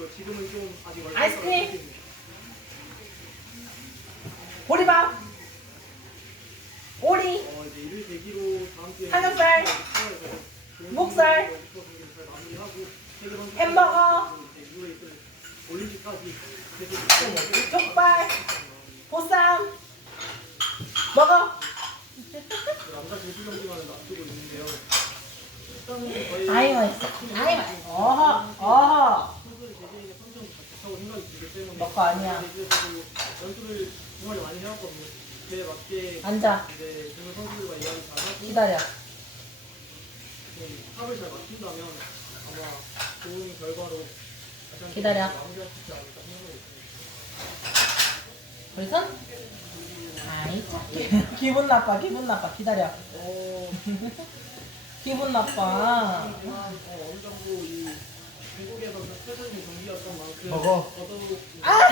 있어요. 지금은 좀 아직 얼마 아이스크림? 보리밥? 오리? 어, 이제 일을 계기로 다음 주에 삼겹살, 목살, 햄버거, 올림픽까지 계속 족발? 보쌈? 먹어? 남자 고수 경기만은 놔두고 있는데요. 일단은 저희 아이 맛있어 아이 맛있어 어허 어허 선수들 개개인의 성적이 다 너거 아니야. 앉아 기다려 기다려. 있습니다. 벌선? 아이 착해 기분 나빠 기분 나빠 기다려 어, 기분 나빠 어, 어느 정도 이 중국에서 최선의 경기였던 만큼 먹어. 더더욱 아!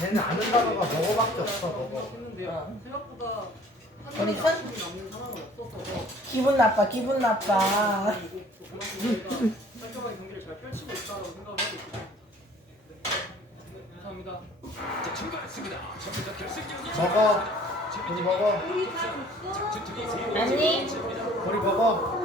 아는 단어가 먹어밖에 없어 먹어. 우리 한 선? 기분 나빠 기분 나빠. 먹어. 우리 먹어 아니? 우리 먹어